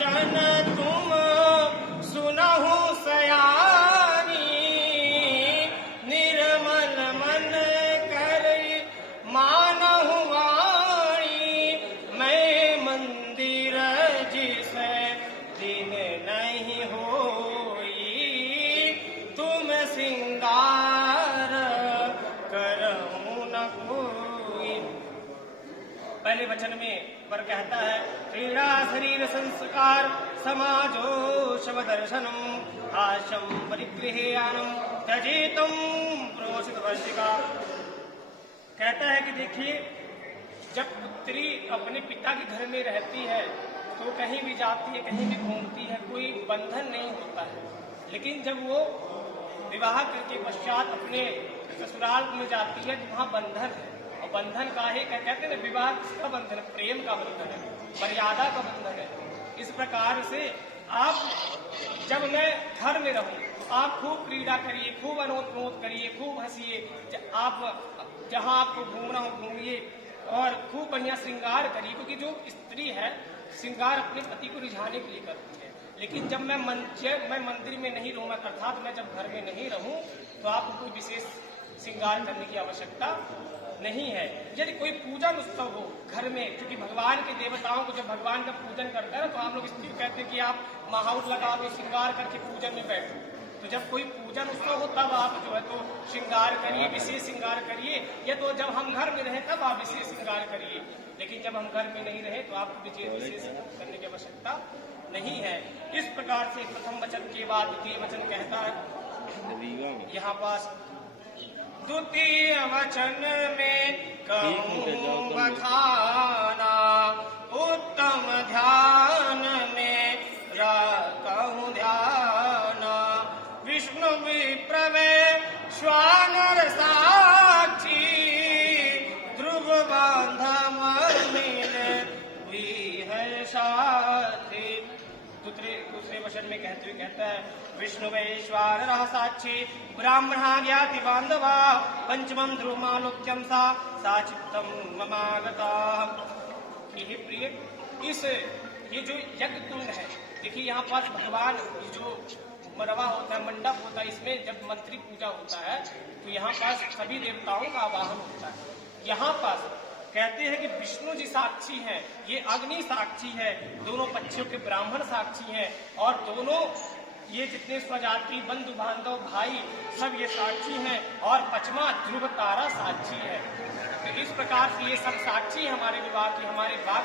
वचन तुम सुनहु सयानी, निर्मल मन कर मानहु वाणी। मैं मंदिर जिसे दिन नहीं होई, तुम सिंगार करहु न कोई। पहले वचन में पर कहता है क्रीड़ा शरीर संस्कार समाजो शव दर्शनम आशम परिगृहेयानम त्यजेतम प्रोषित वर्षिका। कहता है कि देखिए, जब पुत्री अपने पिता के घर में रहती है तो कहीं भी जाती है, कहीं भी घूमती है, कोई बंधन नहीं होता है। लेकिन जब वो विवाह करके पश्चात अपने ससुराल में जाती है तो वहां बंधन है। और बंधन का ही कहते हैं ना, विवाह का बंधन है, प्रेम का बंधन है, मर्यादा का बंधन है। इस प्रकार से आप जब मैं घर में रहूं तो आप खूब क्रीड़ा करिए, खूब अनोद प्रमोद करिए, खूब हंसिए, आप जहां आपको घूमना हो घूमिए और खूब बढ़िया श्रृंगार करिए, क्योंकि जो स्त्री है श्रृंगार अपने पति को रिझाने के लिए करती है। लेकिन जब मैं मंदिर में नहीं रहूं, अर्थात मैं जब घर में नहीं रहूं, तो आपको कोई विशेष श्रृंगार करने की आवश्यकता नहीं है। यदि कोई पूजन उत्सव हो घर में, क्योंकि भगवान के देवताओं को जब भगवान का पूजन करता है तो हम लोग स्त्री कहते हैं कि आप माहौल लगा दो, श्रृंगार करके पूजन में बैठो। तो जब कोई पूजन उत्सव हो तब आप जो है तो श्रृंगार करिए, विशेष श्रृंगार करिए। या तो जब हम घर में रहे तब आप विशेष श्रृंगार करिए। लेकिन जब हम घर में नहीं रहे तो आपको विशेष करने की आवश्यकता नहीं है। इस प्रकार से प्रथम वचन के बाद द्वितीय वचन कहता है यहाँ पास, द्वितीय वचन में कहूँ बखाना, उत्तम ध्यान में कहूँ ध्याना। विष्णु विप्रवे श्वानर साक्षी, ध्रुव बांधव मिल हुई है साथी। दूसरे वचन में कहते हुए कहता है, विष्णु वैश्वानरः साक्षी ब्राह्मणा ज्ञाति बांधवा, पंचमं ध्रुवमालोक्यं सा साचित्तम ममागता। ये प्रिय, ये जो यज्ञ कुंड है, देखिए यहाँ पास भगवान जो मरवा होता है, मंडप होता है, इसमें जब मंत्री पूजा होता है तो यहाँ पास सभी देवताओं का आवाहन होता है। यहाँ पास कहते हैं कि विष्णु जी साक्षी हैं, ये अग्नि साक्षी है, दोनों पक्षों के ब्राह्मण साक्षी हैं, और दोनों ये जितने स्वजाति बंधु बांधव भाई सब ये साक्षी हैं, और पचमा ध्रुव तारा साक्षी है। तो इस प्रकार से ये सब साक्षी हमारे विवाह की, हमारे बात